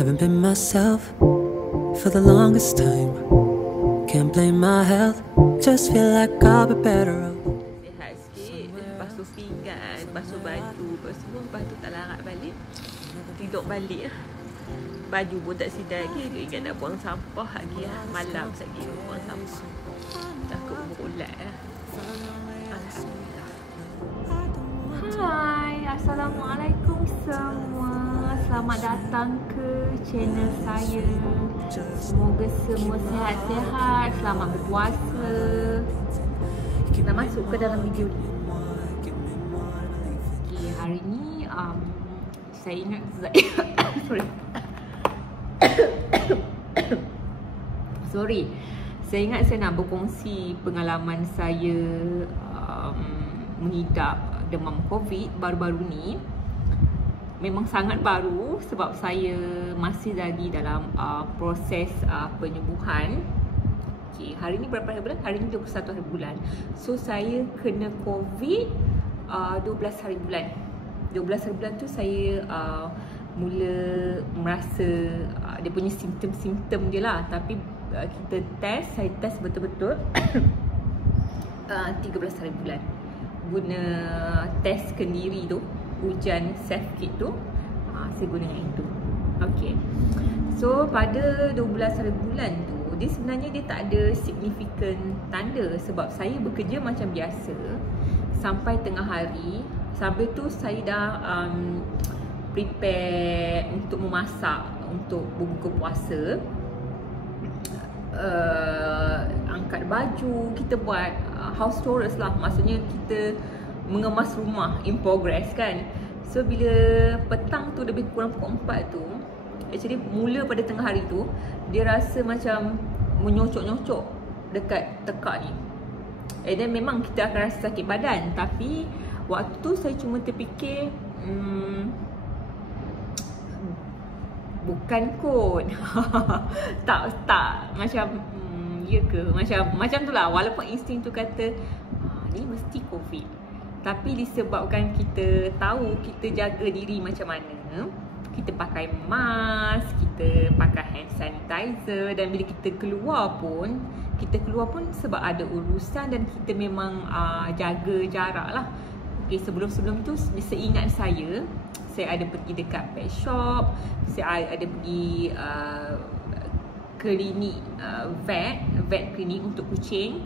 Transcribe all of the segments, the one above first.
Haven't been myself for the longest time. Can't blame my health, just feel like I'll be better off. Sihat sikit, basuh pinggan, basuh baju, semua. Lepas tu tak larat balik, tidur balik lah. Baju pun tak sidai lagi, ingat nak buang sampah lagi lah. Malam lagi buang sampah. Takut berulat lah. Alhamdulillah. Hai, Assalamualaikum semua. Selamat datang ke channel saya. Semoga semua sihat-sihat, selamat berpuasa. Kita masuk ke dalam video ni. Okay, hari ni saya ingat sorry. Saya ingat saya nak berkongsi pengalaman saya mengidap demam COVID baru-baru ni. Memang sangat baru sebab saya masih lagi dalam proses penyembuhan. Okay, hari ni berapa hari bulan? Hari ni 21 hari bulan. So saya kena COVID 12 hari bulan. 12 hari bulan tu saya mula merasa dia punya simptom-simptom dia lah. Tapi saya test betul-betul 13 hari bulan. Guna test kendiri tu, ujian self kit tu, saya guna yang itu. Okay, so pada 12 hari bulan tu, dia sebenarnya dia tak ada signifikan tanda. Sebab saya bekerja macam biasa sampai tengah hari. Sambil tu saya dah prepare untuk memasak untuk berbuka puasa. Angkat baju, kita buat house chores lah. Maksudnya kita mengemas rumah in progress kan. So bila petang tu lebih kurang pukul 4 tu, actually mula pada tengah hari tu, dia rasa macam menyocok-nyocok dekat tekak ni. And then memang kita akan rasa sakit badan. Tapi waktu tu saya cuma terfikir bukan kot. tak macam ya ke, macam tu lah. Walaupun insting tu kata ni mesti COVID. Tapi disebabkan kita tahu kita jaga diri macam mana, kita pakai mask, kita pakai hand sanitizer. Dan bila kita keluar pun sebab ada urusan dan kita memang jaga jarak lah. Okay, sebelum tu seingat saya ada pergi dekat pet shop, saya ada pergi klinik vet klinik untuk kucing.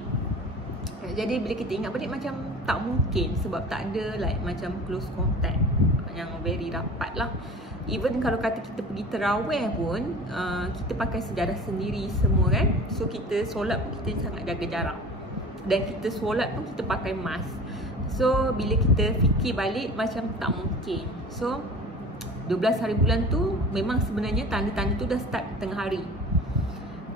Jadi bila kita ingat balik macam tak mungkin, sebab tak ada like macam close contact yang very rapat lah. Even kalau kata kita pergi terawih pun kita pakai sejadah sendiri semua kan. So kita solat pun kita sangat jaga jarak. Dan kita solat pun kita pakai mask. So bila kita fikir balik macam tak mungkin. So 12 hari bulan tu memang sebenarnya tanda-tanda tu dah start tengah hari.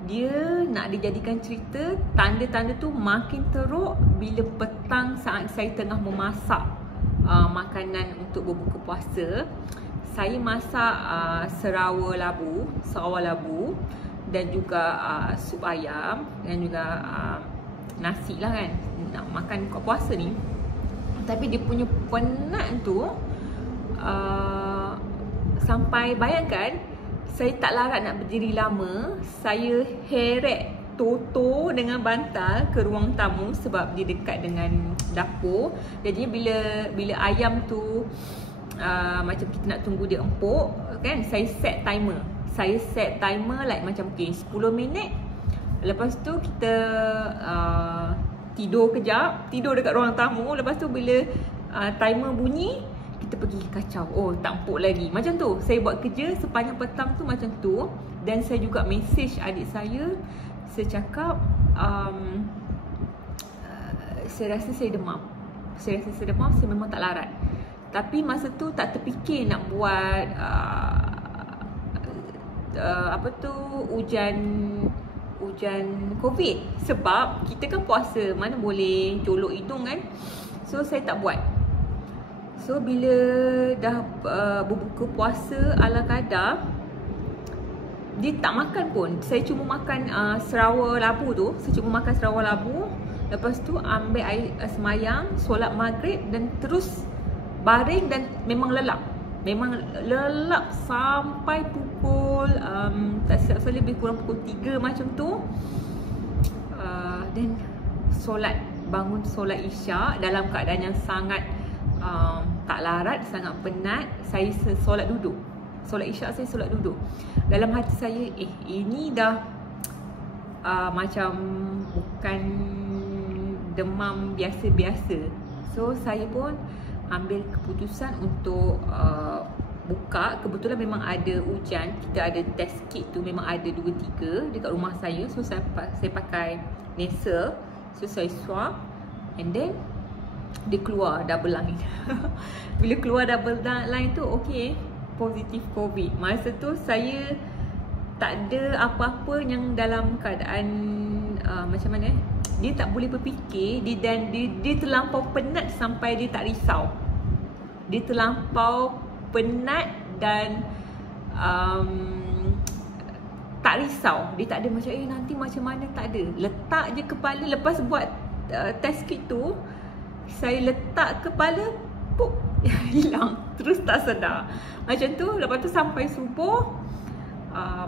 Dia nak dijadikan cerita, tanda-tanda tu makin teruk bila petang saat saya tengah memasak makanan untuk berbuka puasa. Saya masak serawal labu dan juga sup ayam dan juga nasi lah kan, nak makan buka puasa ni. Tapi dia punya penat tu sampai bayangkan, saya tak larat nak berdiri lama. Saya heret Toto dengan bantal ke ruang tamu sebab dia dekat dengan dapur. Jadi bila ayam tu macam kita nak tunggu dia empuk kan, saya set timer like macam 10 minit. Lepas tu kita tidur kejap, tidur dekat ruang tamu. Lepas tu bila timer bunyi, kita pergi kacau. Oh, tak empuk lagi. Macam tu saya buat kerja sepanjang petang tu macam tu. Dan saya juga message adik saya. Saya cakap saya rasa saya demam. Saya memang tak larat. Tapi masa tu tak terfikir nak buat ujian COVID. Sebab kita kan puasa, mana boleh colok hidung kan. So saya tak buat. So bila dah berbuka puasa ala kadar, dia tak makan pun. Saya cuma makan serawal labu tu. Lepas tu ambil air semayang, solat maghrib dan terus baring dan memang lelap. Memang lelap sampai pukul tak silap saya lebih kurang pukul 3 macam tu. Dan bangun solat isyak dalam keadaan yang sangat tak larat, sangat penat. Saya solat duduk. Solat isyak saya solat duduk. Dalam hati saya, ini dah macam bukan demam biasa-biasa. So saya pun ambil keputusan untuk buka. Kebetulan memang ada hujan. Kita ada test kit tu, memang ada 2-3 dekat rumah saya. So saya pakai nasal. So saya swab, and then dia keluar double line. Bila keluar double line tu, okay, positif COVID. Masa tu saya tak ada apa-apa yang dalam keadaan macam mana, dia tak boleh berfikir. Dia terlampau penat sampai dia tak risau. Dia terlampau penat dan tak risau. Dia tak ada macam nanti macam mana, tak ada. Letak je kepala. Lepas buat test kit tu, saya letak kepala, pop, hilang. Terus tak sedar. Macam tu. Lepas tu sampai subuh,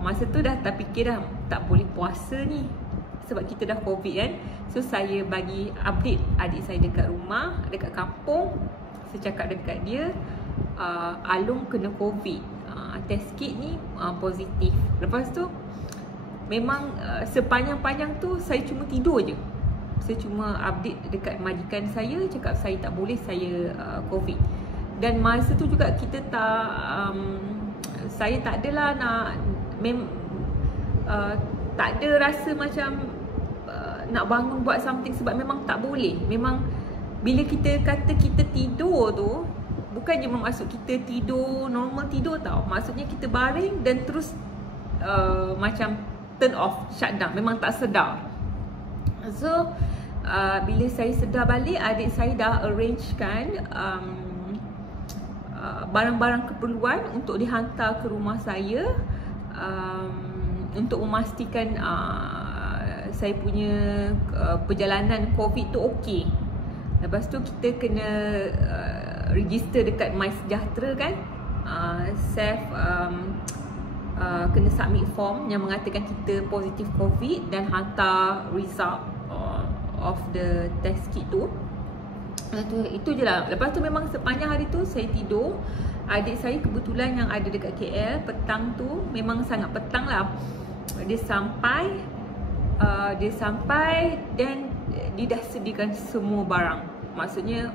masa tu dah tak fikir dah, tak boleh puasa ni sebab kita dah COVID kan. So saya bagi update adik saya dekat rumah, dekat kampung. Saya cakap dekat dia, Alung kena COVID, test kit ni positif. Lepas tu memang sepanjang-panjang tu saya cuma tidur je. Saya cuma update dekat majikan saya, cakap saya tak boleh, saya COVID. Dan masa tu juga kita tak saya tak adalah nak tak ada rasa macam nak bangun buat something, sebab memang tak boleh. Memang bila kita kata kita tidur tu, bukannya bermaksud kita tidur normal tidur tau. Maksudnya kita baring dan terus macam turn off, shut down. Memang tak sedar. So bila saya sedar balik, adik saya dah arrangekan barang-barang keperluan untuk dihantar ke rumah saya, untuk memastikan saya punya perjalanan COVID tu okey. Lepas tu kita kena register dekat MySejahtera kan, kena submit form yang mengatakan kita positif COVID dan hantar result of the test kit tu. Itu je lah. Lepas tu memang sepanjang hari tu saya tidur. Adik saya kebetulan yang ada dekat KL, petang tu memang sangat petang lah. Dia sampai dan dia dah sediakan semua barang. Maksudnya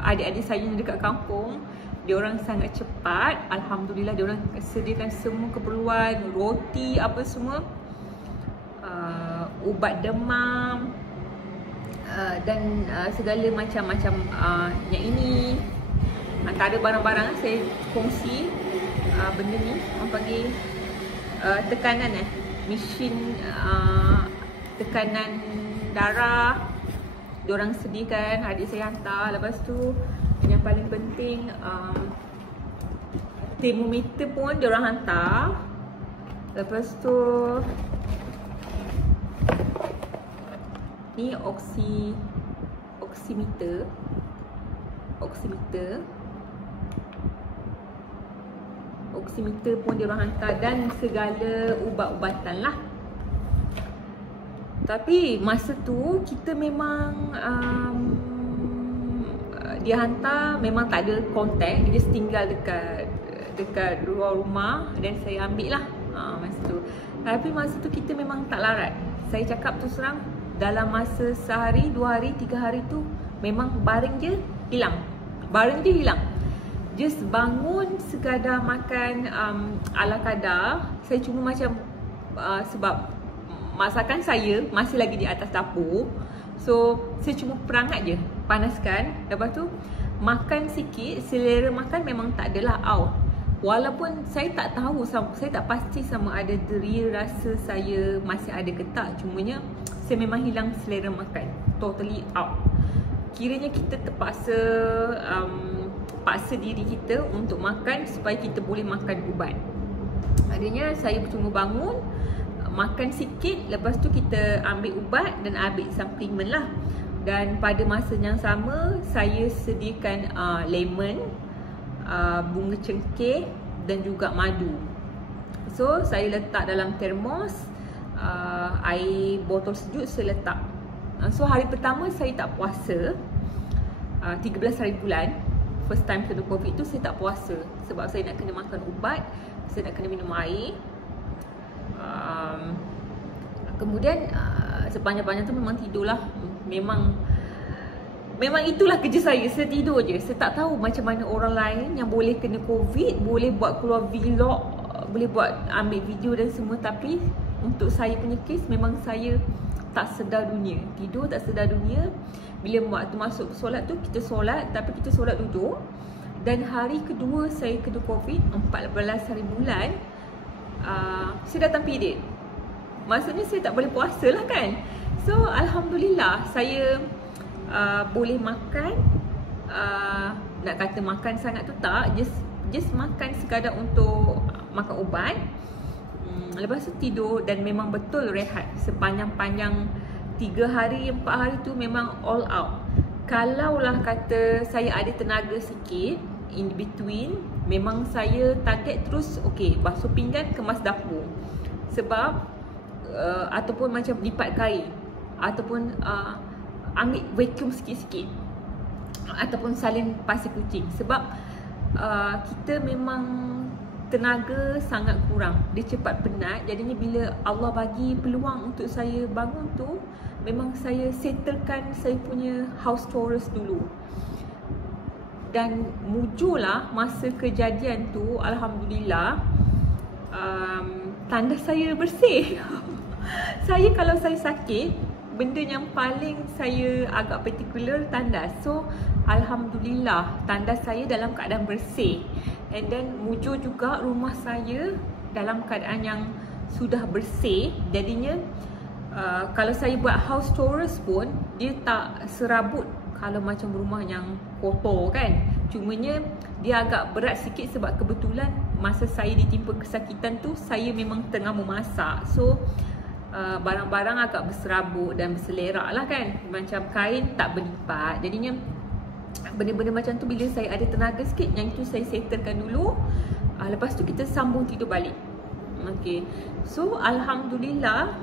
adik-adik saya yang dekat kampung, diorang sangat cepat. Alhamdulillah, diorang sediakan semua keperluan, roti apa semua, ubat demam, dan segala macam-macam yang ini. Antara barang-barang saya kongsi benda ni, orang panggil tekanan mesin tekanan darah, diorang sediakan, adik saya hantar. Lepas tu yang paling penting, termometer pun diorang hantar. Lepas tu ni oximeter pun diorang hantar, dan segala ubat-ubatan lah. Tapi masa tu kita memang dia hantar, memang tak ada kontak. Dia just tinggal dekat luar rumah dan saya ambil lah masa tu. Tapi masa tu kita memang tak larat. Saya cakap tu serang, dalam masa sehari, 2 hari, 3 hari tu memang baring je hilang. Just bangun sekadar makan ala kadar. Saya cuma macam sebab masakan saya masih lagi di atas dapur, so saya cuma perangat je, panaskan. Lepas tu makan sikit, selera makan memang tak adalah out. Walaupun saya tak tahu, saya tak pasti sama ada deri rasa saya masih ada ke tak. Cumanya saya memang hilang selera makan, totally out. Kiranya kita terpaksa paksa diri kita untuk makan supaya kita boleh makan ubat. Adanya saya cuma bangun, makan sikit, lepas tu kita ambil ubat dan ambil suplemen lah. Dan pada masa yang sama, saya sediakan lemon, bunga cengkeh dan juga madu. So saya letak dalam termos, air botol sejuk saya letak. So hari pertama saya tak puasa, 13 hari bulan, first time kena COVID tu saya tak puasa. Sebab saya nak kena makan ubat, saya nak kena minum air. Kemudian sepanjang-panjang tu memang tidurlah. Memang itulah kerja saya tidur je. Saya tak tahu macam mana orang lain yang boleh kena COVID, boleh buat keluar vlog, boleh buat ambil video dan semua. Tapi untuk saya punya kes, memang saya tak sedar dunia. Tidur tak sedar dunia. Bila waktu masuk solat tu, kita solat, tapi kita solat duduk. Dan hari kedua saya kena COVID, 14 hari bulan, saya datang period. Maksudnya saya tak boleh puasa lah kan. So Alhamdulillah saya boleh makan. Nak kata makan sangat tu tak, just makan sekadar untuk makan ubat. Lepas tu tidur dan memang betul rehat. Sepanjang-panjang 3 hari, 4 hari tu memang all out. Kalaulah kata saya ada tenaga sikit in between, memang saya target terus basuh pinggan, kemas dapur. Sebab ataupun macam lipat kain, ataupun ambil vacuum sikit-sikit, ataupun salin pasir kucing. Sebab kita memang tenaga sangat kurang, dia cepat penat. Jadinya bila Allah bagi peluang untuk saya bangun tu, memang saya settlekan saya punya house chores dulu. Dan mujurlah masa kejadian tu, Alhamdulillah, tandas saya bersih. Saya kalau saya sakit, benda yang paling saya agak particular tandas. So Alhamdulillah tandas saya dalam keadaan bersih. And then mujur juga rumah saya dalam keadaan yang sudah bersih. Jadinya kalau saya buat house chores pun, dia tak serabut kalau macam rumah yang kotor kan. Cumanya dia agak berat sikit sebab kebetulan masa saya ditimpa kesakitan tu, saya memang tengah memasak. So barang-barang agak berserabut dan berselerak lah kan. Macam kain tak berlipat. Jadinya benda-benda macam tu bila saya ada tenaga sikit, yang tu saya settlekan dulu. Lepas tu kita sambung tidur balik. So Alhamdulillah,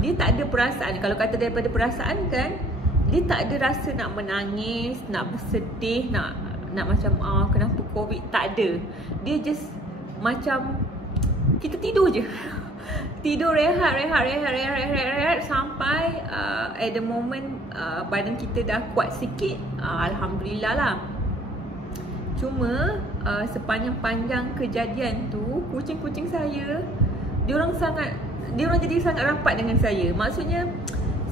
dia tak ada perasaan. Kalau kata daripada perasaan kan, dia tak ada rasa nak menangis, nak bersedih, nak macam kenapa COVID. Tak ada. Dia just macam kita tidur je. Tidur rehat sampai at the moment badan kita dah kuat sikit. Alhamdulillah lah. Cuma sepanjang-panjang kejadian tu, kucing-kucing saya, diorang jadi sangat rapat dengan saya. Maksudnya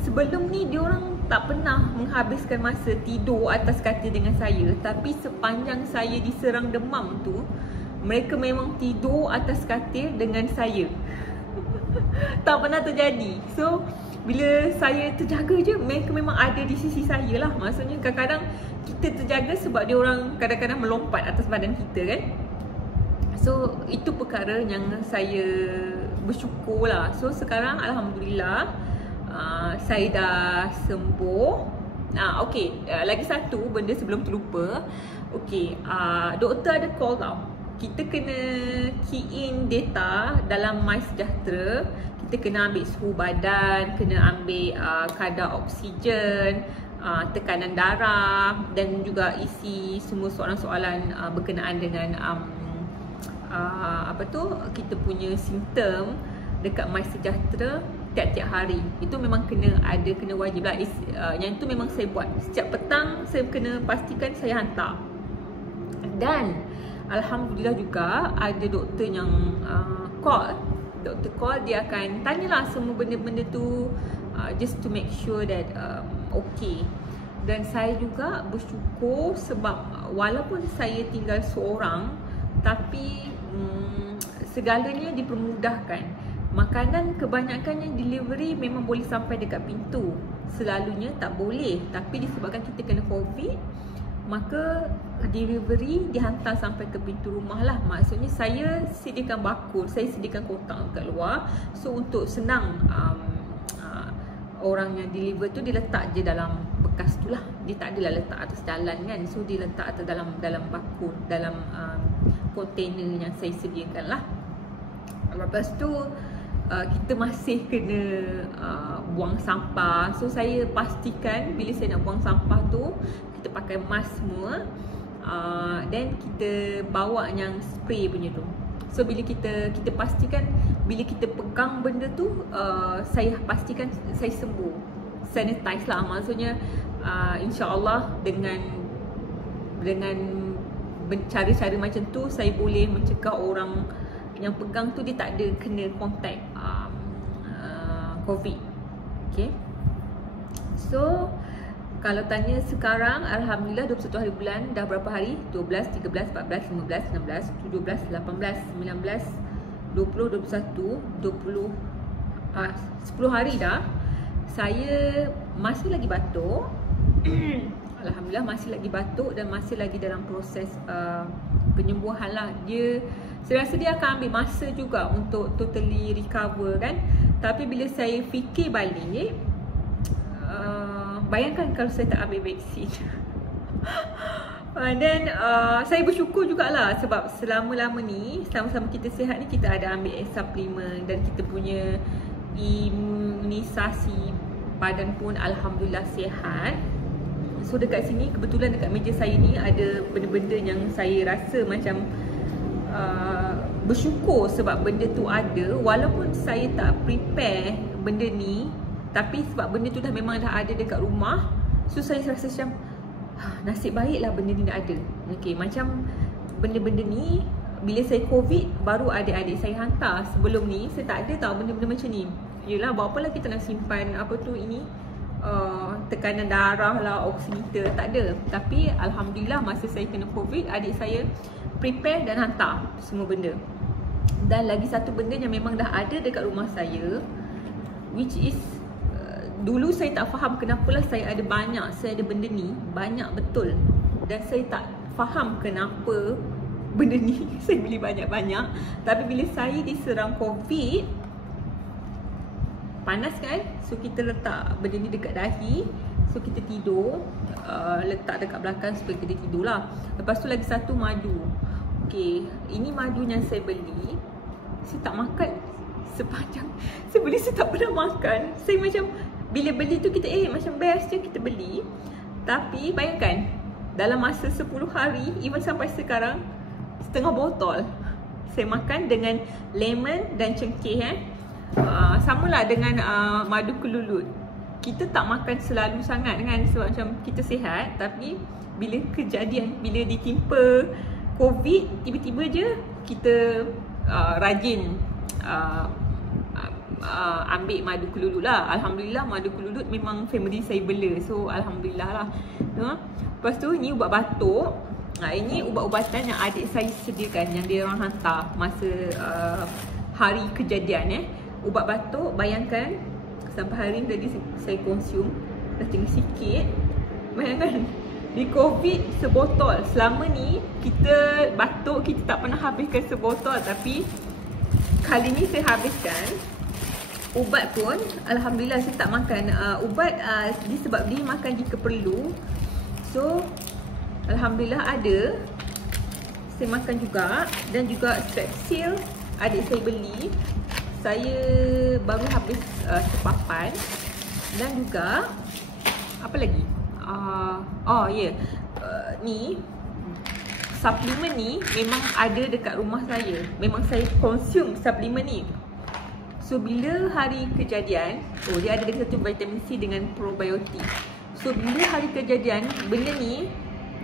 sebelum ni diorang tak pernah menghabiskan masa tidur atas katil dengan saya. Tapi sepanjang saya diserang demam tu, mereka memang tidur atas katil dengan saya. Tak pernah terjadi. So bila saya terjaga je, mereka memang ada di sisi saya lah. Maksudnya kadang-kadang kita terjaga sebab dia orang kadang-kadang melompat atas badan kita kan. So itu perkara yang saya bersyukur lah. So sekarang Alhamdulillah, saya dah sembuh. Lagi satu benda sebelum terlupa. Doktor ada call tau. Kita kena key in data dalam MySejahtera. Kita kena ambil suhu badan, kena ambil kadar oksigen, tekanan darah, dan juga isi semua soalan-soalan berkenaan dengan kita punya simptom dekat MySejahtera tiap-tiap hari. Itu memang kena wajib lah. Yang tu memang saya buat. Setiap petang saya kena pastikan saya hantar. Dan Alhamdulillah juga ada doktor yang call. Doktor call, dia akan tanyalah semua benda-benda tu, just to make sure that okay. Dan saya juga bersyukur sebab walaupun saya tinggal seorang, tapi segalanya dipermudahkan. Makanan kebanyakannya delivery memang boleh sampai dekat pintu. Selalunya tak boleh, tapi disebabkan kita kena COVID, maka delivery dihantar sampai ke pintu rumah lah. Maksudnya saya sediakan barcode, saya sediakan kotak kat luar. So untuk senang orang yang deliver tu dia letak je dalam bekas tu lah. Dia tak adalah letak atas jalan kan. So dia letak atas dalam bakul, dalam container yang saya sediakan lah. Lepas tu kita masih kena buang sampah. So saya pastikan bila saya nak buang sampah tu, kita pakai mask semua. Then kita bawa yang spray punya tu. So bila kita pastikan bila kita pegang benda tu, saya pastikan saya sembuh, sanitize lah. Maksudnya insya-Allah dengan cara-cara macam tu saya boleh mencegah orang yang pegang tu dia tak ada kena kontak COVID. Okay. So kalau tanya sekarang, Alhamdulillah 21 hari bulan, dah berapa hari? 12, 13, 14, 15, 16, 17, 18, 19, 20, 21, 20 10 hari dah. Saya masih lagi batuk. Alhamdulillah masih lagi batuk dan masih lagi dalam proses penyembuhan lah. Saya rasa dia akan ambil masa juga untuk totally recover kan. Tapi bila saya fikir balik, bayangkan kalau saya tak ambil vaksin. Dan saya bersyukur jugalah sebab selama-lama ni, selama kita sihat ni, kita ada ambil suplemen dan kita punya imunisasi badan pun Alhamdulillah sihat. So dekat sini, kebetulan dekat meja saya ni ada benda-benda yang saya rasa macam bersyukur sebab benda tu ada. Walaupun saya tak prepare benda ni, tapi sebab benda tu memang dah ada dekat rumah, so saya rasa macam nasib baiklah benda ni dah ada. Okay, macam benda-benda ni bila saya COVID, baru adik-adik saya hantar. Sebelum ni saya tak ada tahu benda-benda macam ni. Yelah, buat apalah kita nak simpan apa tu ini, tekanan darah lah, oximeter, tak ada. Tapi Alhamdulillah masa saya kena COVID, adik saya prepare dan hantar semua benda. Dan lagi satu benda yang memang dah ada dekat rumah saya, which is dulu saya tak faham kenapalah saya ada benda ni, banyak betul. Dan saya tak faham kenapa benda ni saya beli banyak-banyak. Tapi bila saya diserang COVID, panas kan, so kita letak benda ni dekat dahi. So kita tidur, letak dekat belakang supaya kita tidur lah. Lepas tu lagi satu madu. Okay, ini madu yang saya beli, saya tak makan sepanjang saya beli, saya tak pernah makan. Saya macam bila beli tu kita macam best je kita beli. Tapi bayangkan dalam masa 10 hari, even sampai sekarang, setengah botol saya makan dengan lemon dan cengkeh. Samalah dengan madu kelulut. Kita tak makan selalu sangat kan, sebab macam kita sihat. Tapi bila kejadian, bila ditimpa COVID, tiba-tiba je kita rajin ambil madu kelulut lah. Alhamdulillah madu kelulut memang family saya bela. So Alhamdulillah lah. Lepas tu ni ubat batuk. Ini ubat-ubatan yang adik saya sediakan, yang dia orang hantar masa hari kejadian. Ubat batuk, bayangkan sampai hari ni tadi saya konsum dah tinggal sikit. Bayangkan di COVID sebotol. Selama ni kita batuk, kita tak pernah habiskan sebotol. Tapi kali ni saya habiskan. Ubat pun Alhamdulillah saya tak makan. Ubat disebab dia makan jika perlu. So Alhamdulillah ada, saya makan juga. Dan juga Strepsil adik saya beli, saya baru habis sepapan. Dan juga apa lagi? Ni suplemen ni memang ada dekat rumah saya. Memang saya consume suplemen ni. So bila hari kejadian, dia ada satu vitamin C dengan probiotik. So bila hari kejadian, benda ni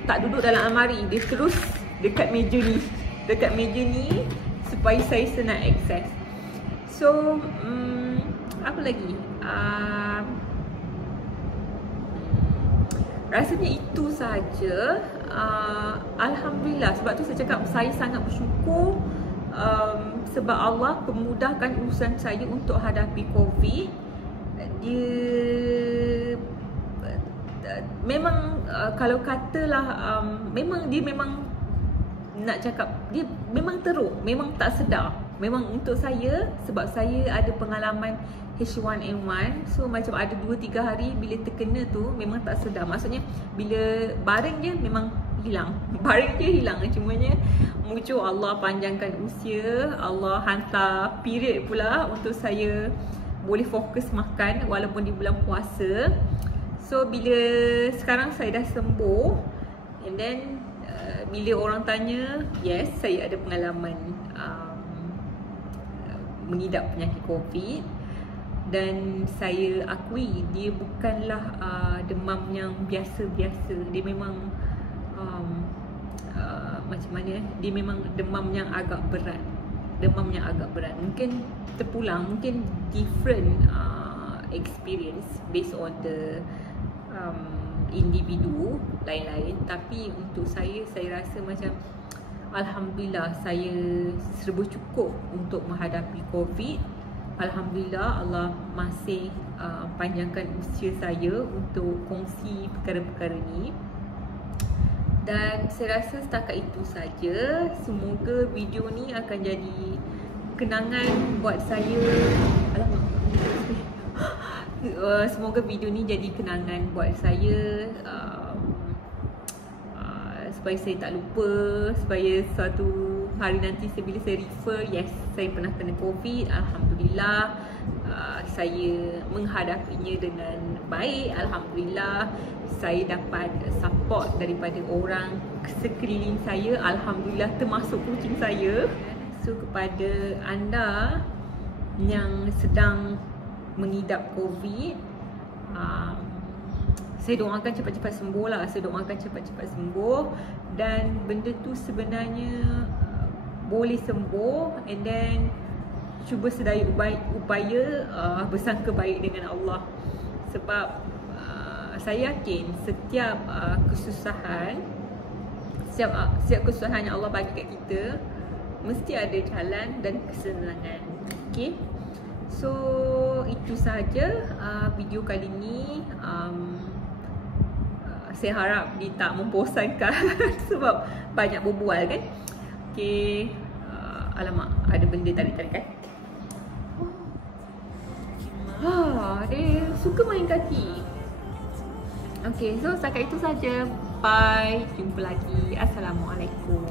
tak duduk dalam almari, dia terus dekat meja ni. Dekat meja ni supaya saya senang akses. So apa lagi? Rasanya itu saja. Alhamdulillah, sebab tu saya cakap saya sangat bersyukur sebab Allah pemudahkan urusan saya untuk hadapi COVID. Dia memang kalau katalah memang dia memang nak cakap dia memang teruk, memang tak sedar. memang untuk saya, sebab saya ada pengalaman H1N1, so macam ada 2-3 hari bila terkena tu memang tak sedar. Maksudnya bila baring je memang hilang, baring je hilang. Cumanya muncul Allah panjangkan usia, Allah hantar period pula untuk saya boleh fokus makan walaupun di bulan puasa. So bila sekarang saya dah sembuh, and then bila orang tanya, yes, saya ada pengalaman mengidap penyakit COVID. Dan saya akui dia bukanlah demam yang biasa-biasa. Dia memang macam mana, dia memang demam yang agak berat. Demam yang agak berat. Mungkin terpulang, mungkin different experience based on the individu lain-lain. Tapi untuk saya rasa macam alhamdulillah saya serba cukup untuk menghadapi COVID. Alhamdulillah Allah masih panjangkan usia saya untuk kongsi perkara-perkara ni. Dan saya rasa setakat itu saja. Semoga video ni akan jadi kenangan buat saya. Alamak. Semoga video ni jadi kenangan buat saya, supaya saya tak lupa, supaya suatu hari nanti bila saya refer, yes, saya pernah kena COVID, alhamdulillah, saya menghadapinya dengan baik, alhamdulillah. Saya dapat support daripada orang sekeliling saya, alhamdulillah, termasuk kucing saya. So kepada anda yang sedang mengidap COVID, saya doakan cepat-cepat sembuh lah. Saya doakan cepat-cepat sembuh. Dan benda tu sebenarnya boleh sembuh. And then cuba sedaya upaya bersangka baik dengan Allah. Sebab saya yakin setiap kesusahan, setiap kesusahan yang Allah bagi kat kita, mesti ada jalan dan kesenangan. Okay, so itu sahaja video kali ni. Saya harap dia tak membosankan sebab banyak berbual kan. Okay, alamak, ada benda tarik-tarik kan. Dia suka main kaki. Okay, so setakat itu saja. Bye, jumpa lagi. Assalamualaikum.